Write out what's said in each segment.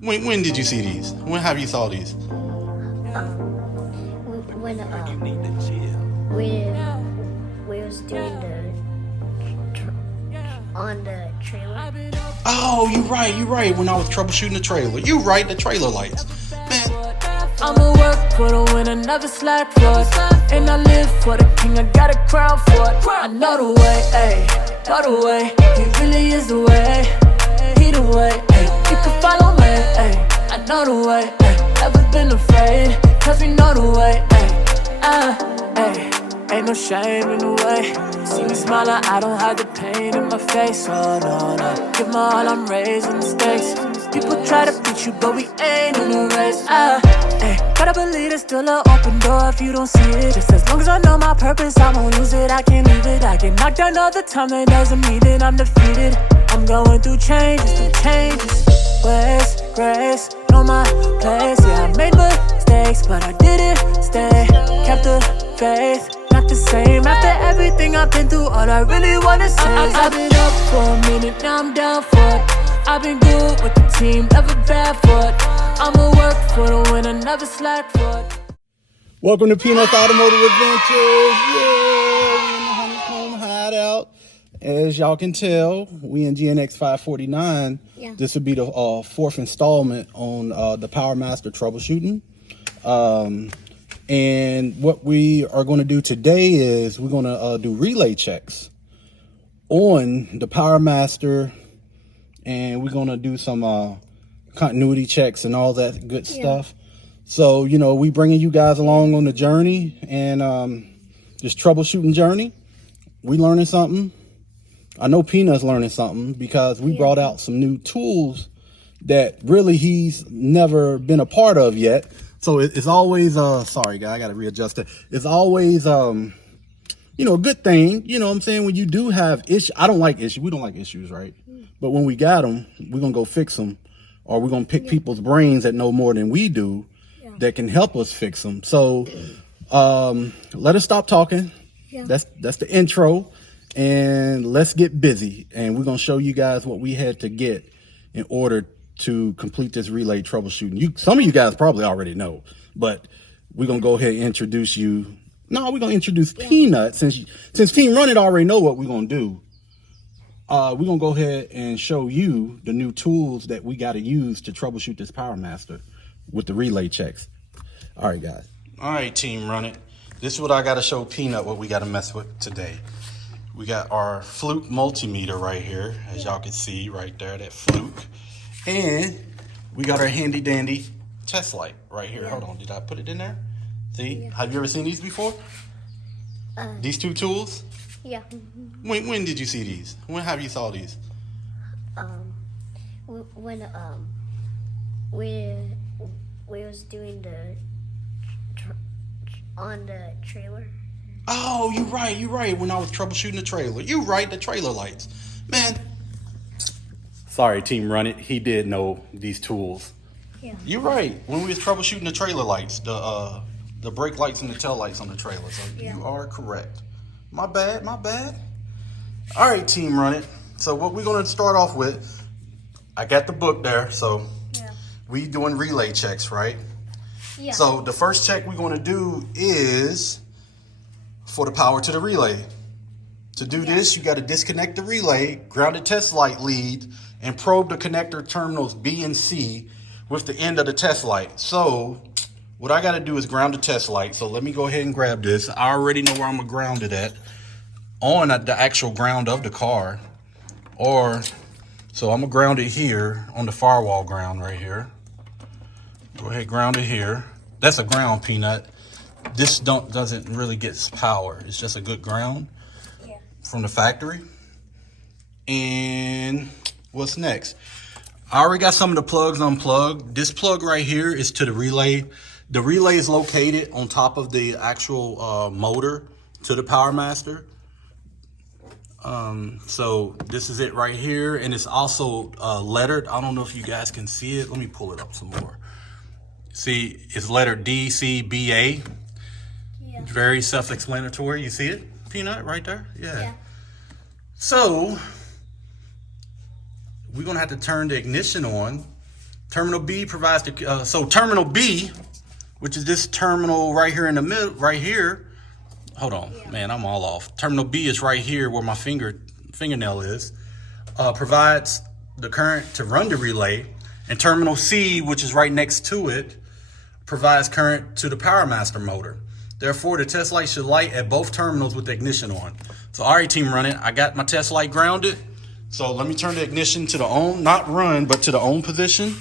When did you see these? When have you saw these? When we was doing on the trailer. Oh, you right. When I was troubleshooting the trailer. You right, the trailer lights. Man, I'ma work for the winner, never slack for it. And I live for the king, I got a crown for it. I know the way, ayy, know the way. He really is the way, he the way, ayy. You can follow me, ayy. I know the way, ayy. Never been afraid, cause we know the way, ayy. Ayy. Ain't no shame in the way. See me smiling, I don't hide the pain in my face. Oh no, no. Give my all, I'm raising the stakes. People try to beat you, but we ain't in a race. Gotta believe there's still an open door if you don't see it. Just as long as I know my purpose, I won't lose it. I can't leave it. I get knocked down all the time, that doesn't mean that I'm defeated. I'm going through changes. Ways, grace, know my place. Yeah, I made mistakes, but I didn't stay. Kept the faith. Not the same after everything I've been through. All I really wanna say is I've been up for a minute, now I'm down for it. I've been good with the team, never bad for it. I'ma work for the winner, never slack for it. welcome to Peanuts Automotive Adventures. Yeah, we in the Honeycomb Hideout. As y'all can tell, we in GNX 549. Yeah. This would be the fourth installment on the Powermaster troubleshooting. And what we are going to do today is we're going to do relay checks on the Powermaster, and we're going to do some continuity checks and all that good stuff. So, you know, we bringing you guys along on the journey, and this troubleshooting journey. We learning something. I know Peanut's learning something because we brought out some new tools that really he's never been a part of yet. So it's always, sorry guy, I got to readjust it. It's always, you know, a good thing, you know what I'm saying? When you do have issues, I don't like issues. We don't like issues, right? But when we got them, we're going to go fix them, or we're going to pick people's brains that know more than we do that can help us fix them. So, let us stop talking. That's the intro, and let's get busy. And we're going to show you guys what we had to get in order to complete this relay troubleshooting. Some of you guys probably already know, but we're gonna go ahead and introduce you. No, we're gonna introduce Peanut since Team Run It already know what we're gonna do. We're gonna go ahead and show you the new tools that we got to use to troubleshoot this Powermaster with the relay checks. All right, guys. All right, Team Run It. This is what I got to show Peanut what we got to mess with today. We got our Fluke multimeter right here, as y'all can see right there, that Fluke. And we got our handy dandy test light right here. Hold on, did I put it in there? See, have you ever seen these before? These two tools? Yeah. When did you see these? When have you saw these? When we was doing on the trailer. Oh, you right. When I was troubleshooting the trailer. You right, the trailer lights. Man. Sorry, Team Run It. He did know these tools. Yeah. You're right. When we was troubleshooting the trailer lights, the brake lights and the tail lights on the trailer. So you are correct. My bad. All right, Team Run It. So what we're going to start off with, I got the book there. So we doing relay checks, right? Yeah. So the first check we're going to do is for the power to the relay. To do this, you got to disconnect the relay, ground the test light lead, and probe the connector terminals B and C with the end of the test light. So what I got to do is ground the test light. So let me go ahead and grab this. I already know where I'm going to ground it at, on the actual ground of the car. So I'm going to ground it here on the firewall ground right here. Go ahead, ground it here. That's a ground, Peanut. This doesn't really get power. It's just a good ground from the factory. And what's next? I already got some of the plugs unplugged. This plug right here is to the relay. The relay is located on top of the actual motor to the Powermaster. So this is it right here, and it's also lettered. I don't know if you guys can see it. Let me pull it up some more. See, it's lettered DCBA. Yeah. Very self-explanatory. You see it, Peanut, right there? Yeah. So we're gonna have to turn the ignition on Terminal B provides the, so terminal B, which is this terminal right here in the middle, right here. Hold on, man, I'm all off. Terminal B is right here where my fingernail is. Provides the current to run the relay. And terminal C, which is right next to it, provides current to the Powermaster motor. Therefore, the test light should light at both terminals with the ignition on. So, all right, team, run it. I got my test light grounded. So let me turn the ignition to the on, not run, but to the on position.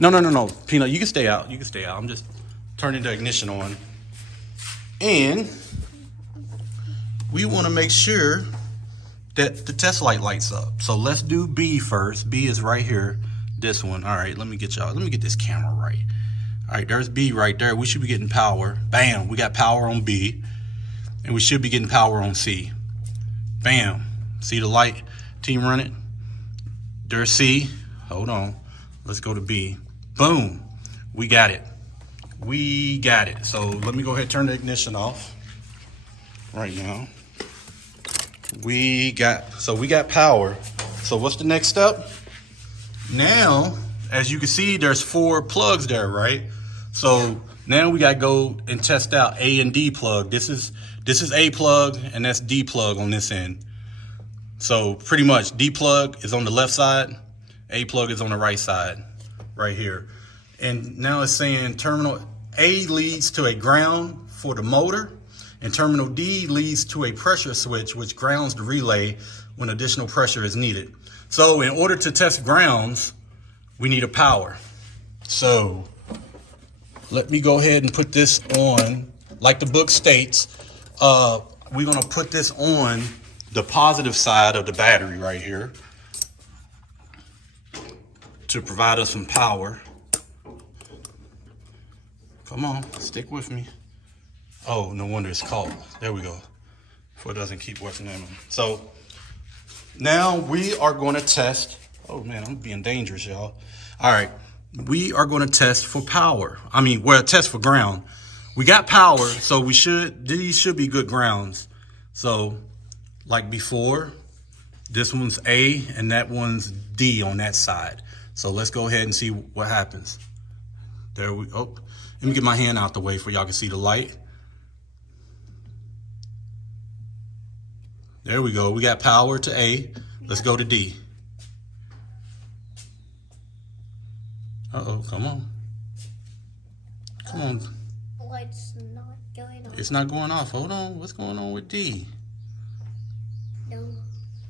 No, Peanut, you can stay out. You can stay out. I'm just turning the ignition on. And we want to make sure that the test light lights up. So let's do B first. B is right here. This one. All right, let me get this camera right. All right, there's B right there. We should be getting power. Bam, we got power on B. And we should be getting power on C. Bam. See the light? Team, run it. There's C. Hold on. Let's go to B. Boom. We got it. We got it. So let me go ahead and turn the ignition off right now. We got power. So what's the next step? Now, as you can see, there's 4 plugs there, right? So now we gotta go and test out A and D plug. This is A plug and that's D plug on this end. So pretty much D plug is on the left side, A plug is on the right side, right here. And now it's saying terminal A leads to a ground for the motor, and terminal D leads to a pressure switch, which grounds the relay when additional pressure is needed. So in order to test grounds, we need a power. So let me go ahead and put this on, like the book states, we're gonna put this on the positive side of the battery right here to provide us some power. Come on, stick with me. Oh, no wonder it's called. There we go. Before it doesn't keep working in. So now we are going to test. Oh man, I'm being dangerous, y'all. All right, we are going to test for power. Test for ground. We got power, so these should be good grounds. So like before, this one's A and that one's D on that side. So let's go ahead and see what happens. Let me get my hand out the way for y'all can see the light. There we go. We got power to A. Let's go to D. Uh-oh, come on. Come on. Light's not going off. It's not going off. Hold on. What's going on with D? No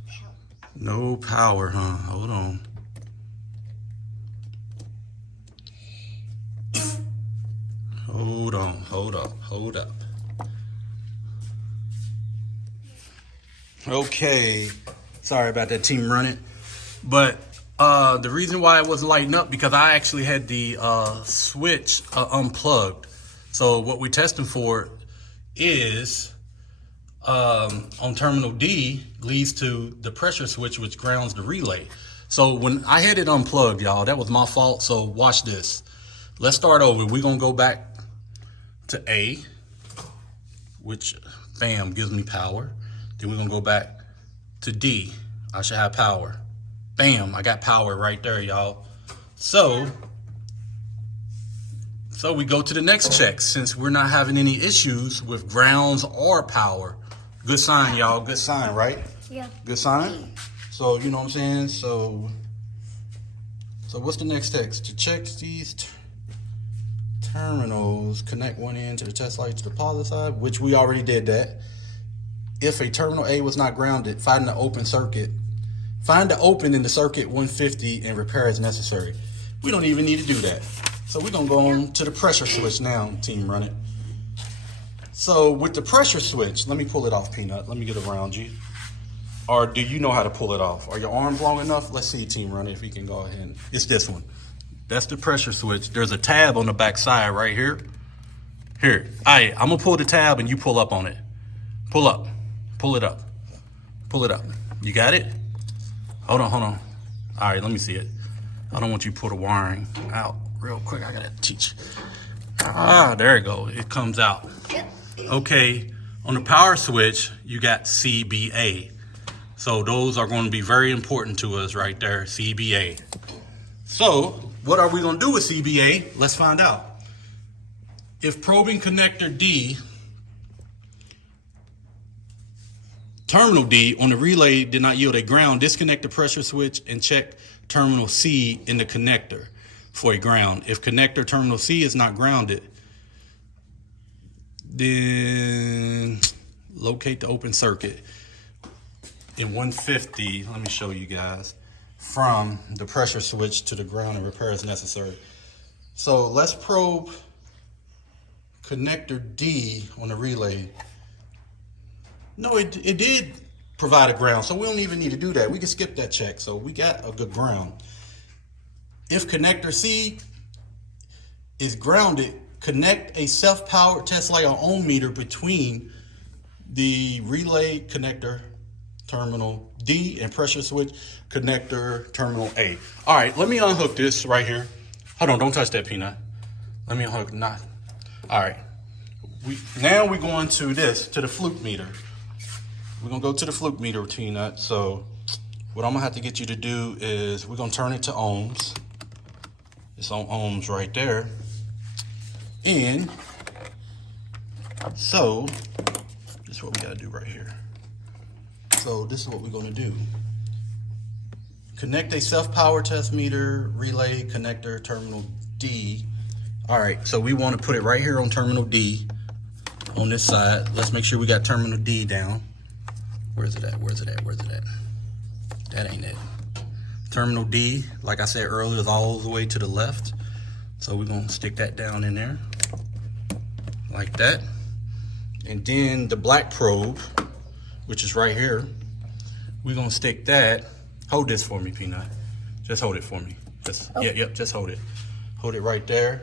power. No power, huh? Hold on. Hold on. Hold up. Okay. Sorry about that, team, running. But the reason why it wasn't lighting up because I actually had the switch unplugged. So what we're testing for is on terminal D leads to the pressure switch, which grounds the relay. So when I had it unplugged, y'all, that was my fault. So watch this. Let's start over. We're going to go back to A, which, bam, gives me power. Then we're going to go back to D. I should have power. Bam, I got power right there, y'all. So we go to the next check since we're not having any issues with grounds or power. Good sign, y'all. Good sign, right? Yeah. Good sign? So, you know what I'm saying? So what's the next text? To check these terminals, connect one end to the test light to the positive side, which we already did that. If a terminal A was not grounded, find the open in the circuit 150 and repair as necessary. We don't even need to do that. So we're gonna go on to the pressure switch now, team, run it. So with the pressure switch, let me pull it off, Peanut. Let me get around you. Or do you know how to pull it off? Are your arms long enough? Let's see, team, run it, if you can go ahead. It's this one. That's the pressure switch. There's a tab on the back side right here. Here, I'm gonna pull the tab and you pull up on it. Pull up, pull it up, pull it up. You got it? Hold on. All right, let me see it. I don't want you to pull the wiring out real quick. I gotta teach. There you go. It comes out. Okay, on the power switch, you got CBA. So those are going to be very important to us right there, CBA. So what are we going to do with CBA? Let's find out. If probing connector D, terminal D on the relay did not yield a ground, disconnect the pressure switch and check terminal C in the connector for a ground. If connector terminal C is not grounded, then locate the open circuit in 150. Let me show you guys. From the pressure switch to the ground and repair as necessary. So let's probe connector D on the relay. No, it did provide a ground, so we don't even need to do that. We can skip that check, so we got a good ground. If connector C is grounded, connect a self-powered test light or ohm meter between the relay connector terminal D and pressure switch connector terminal A. All right, let me unhook this right here. Hold on, don't touch that, Peanut. Let me unhook, not. All right, now we're going to the fluke meter. We're gonna go to the fluke meter, Peanut. So what I'm gonna have to get you to do is we're gonna turn it to ohms. It's on ohms right there. And so this is what we gotta do right here. So this is what we're gonna do. Connect a self-power test meter, relay, connector, terminal D. All right, so we wanna put it right here on terminal D on this side. Let's make sure we got terminal D down. Where's it at? Where's it at? Where's it at? That ain't it. Terminal D, like I said earlier, is all the way to the left. So we're gonna stick that down in there like that. And then the black probe, which is right here, we're gonna stick that. Hold this for me, Peanut. Just hold it for me. Just yep, just hold it. Hold it right there.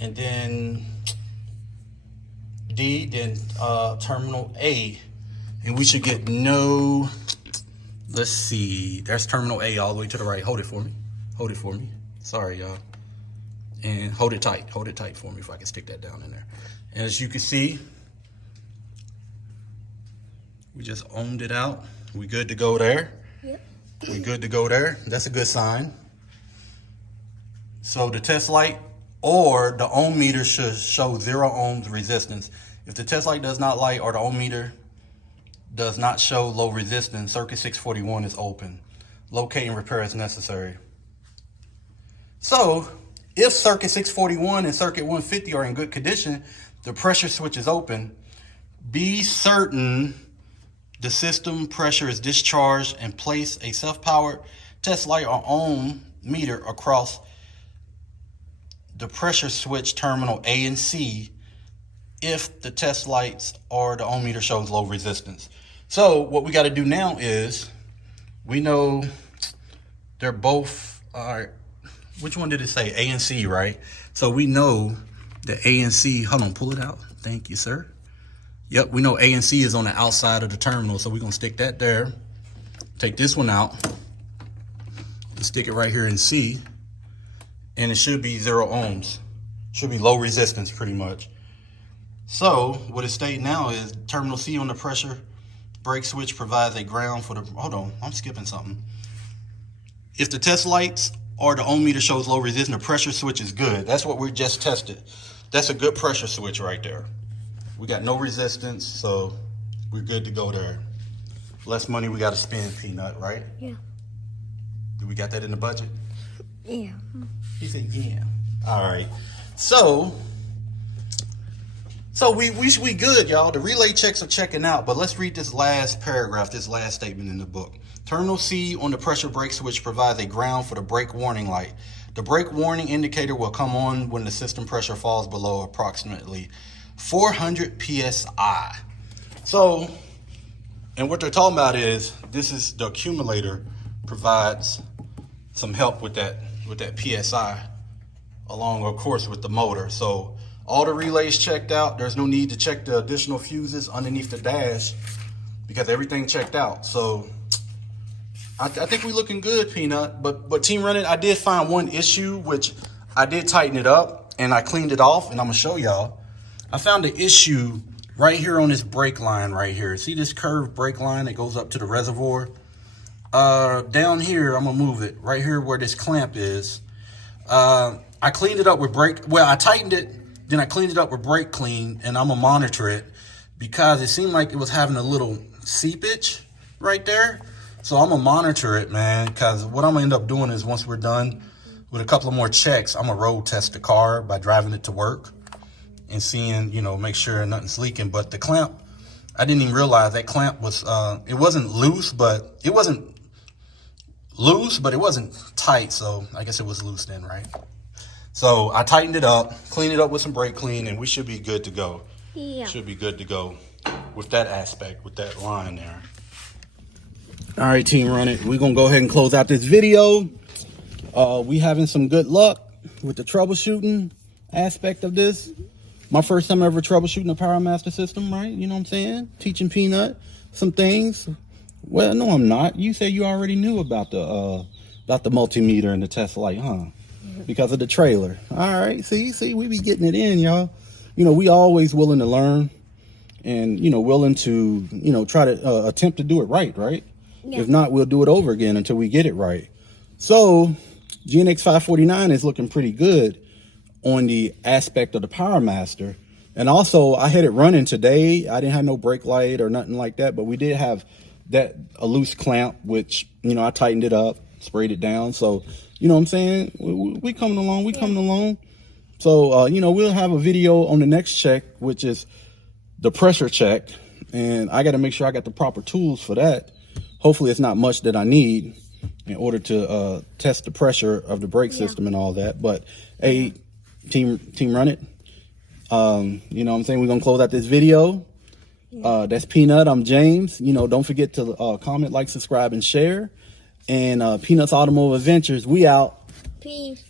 And then D, then terminal A. And we should get no, let's see, there's terminal A all the way to the right. Hold it for me. Hold it for me. Sorry, y'all. And hold it tight for me if I can stick that down in there. And as you can see, we just ohmed it out. We good to go there. Yep. We good to go there. That's a good sign. So the test light or the ohm meter should show 0 ohms resistance. If the test light does not light or the ohm meter does not show low resistance, circuit 641 is open. Locate and repair as necessary. So if circuit 641 and circuit 150 are in good condition, the pressure switch is open. Be certain the system pressure is discharged and place a self-powered test light or ohm meter across the pressure switch terminal A and C if the test lights or the ohm meter shows low resistance. So what we got to do now is, we know they're both, which one did it say? A and C, right? So we know that A and C, hold on, pull it out. Thank you, sir. Yep, we know A and C is on the outside of the terminal, so we're gonna stick that there. Take this one out, stick it right here in C, and it should be 0 ohms. Should be low resistance pretty much. So what it's stating now is terminal C on the pressure brake switch provides a ground for the, hold on, I'm skipping something. If the test lights or the ohm meter shows low resistance, the pressure switch is good. That's what we just tested. That's a good pressure switch right there. We got no resistance, so we're good to go there. Less money we got to spend, Peanut, right? Yeah. Do we got that in the budget? Yeah. He said, yeah. All right. So we good, y'all. The relay checks are checking out, but let's read this last paragraph, this last statement in the book. Terminal C on the pressure brake switch provides a ground for the brake warning light. The brake warning indicator will come on when the system pressure falls below approximately 400 PSI. So, and what they're talking about is, this is the accumulator provides some help with that PSI, along of course with the motor. So all the relays checked out. There's no need to check the additional fuses underneath the dash because everything checked out. So I think we're looking good, Peanut. But Team Running, I did find one issue, which I did tighten it up and I cleaned it off, and I'm gonna show y'all. I found an issue right here on this brake line right here. See this curved brake line that goes up to the reservoir? Down here, I'm gonna move it right here where this clamp is. I cleaned it up with I tightened it, then I cleaned it up with brake clean, and I'm gonna monitor it because it seemed like it was having a little seepage right there. So I'm gonna monitor it, man, because what I'm gonna end up doing is once we're done with a couple of more checks, I'm gonna road test the car by driving it to work and seeing, you know, make sure nothing's leaking. But the clamp, I didn't even realize that clamp was, it wasn't loose, but it wasn't tight. So I guess it was loose then, right? So I tightened it up, cleaned it up with some brake clean, and we should be good to go. Yeah. Should be good to go with that aspect, with that line there. All right, team, run it. We're gonna go ahead and close out this video. We having some good luck with the troubleshooting aspect of this. My first time ever troubleshooting a Powermaster system, right? You know what I'm saying? Teaching Peanut some things. Well, no, I'm not. You said you already knew about the multimeter and the test light, huh? Because of the trailer. All right, see, we be getting it in, y'all. You know, we always willing to learn and, you know, willing to, you know, try to attempt to do it right? Yeah. If not, we'll do it over again until we get it right. So GNX 549 is looking pretty good on the aspect of the Powermaster. And also, I had it running today. I didn't have no brake light or nothing like that, but we did have a loose clamp, which, you know, I tightened it up, sprayed it down. So, you know what I'm saying? We coming along, coming along. So, you know, we'll have a video on the next check, which is the pressure check. And I got to make sure I got the proper tools for that. Hopefully it's not much that I need in order to test the pressure of the brake system and all that. But, hey, team run it. You know what I'm saying? We're going to close out this video. That's Peanut. I'm James. You know, don't forget to comment, like, subscribe, and share. And Peanut's Automotive Adventures, we out. Peace.